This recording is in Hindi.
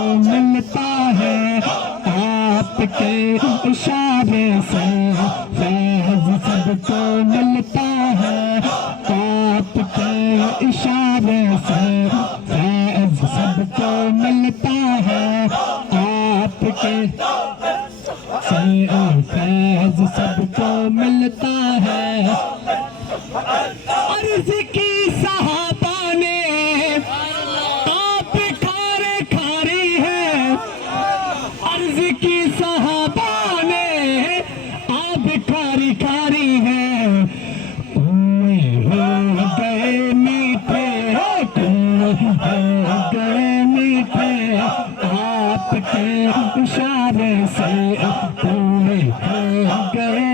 मिलता है आपके इशारे से, फैज़ सबको मिलता है आपके इशारे से, फैज़ सबको मिलता है आपके से, फैज़ सबको मिलता है। अर्ज़ की सहाबा ने आप खारे खारी है, अर्ज़ की सहाबा ने आप खारी खारी है, कुएं हो गए मीठे, कुएं हो गए मीठे आपके इशारे से, कुएं हो गए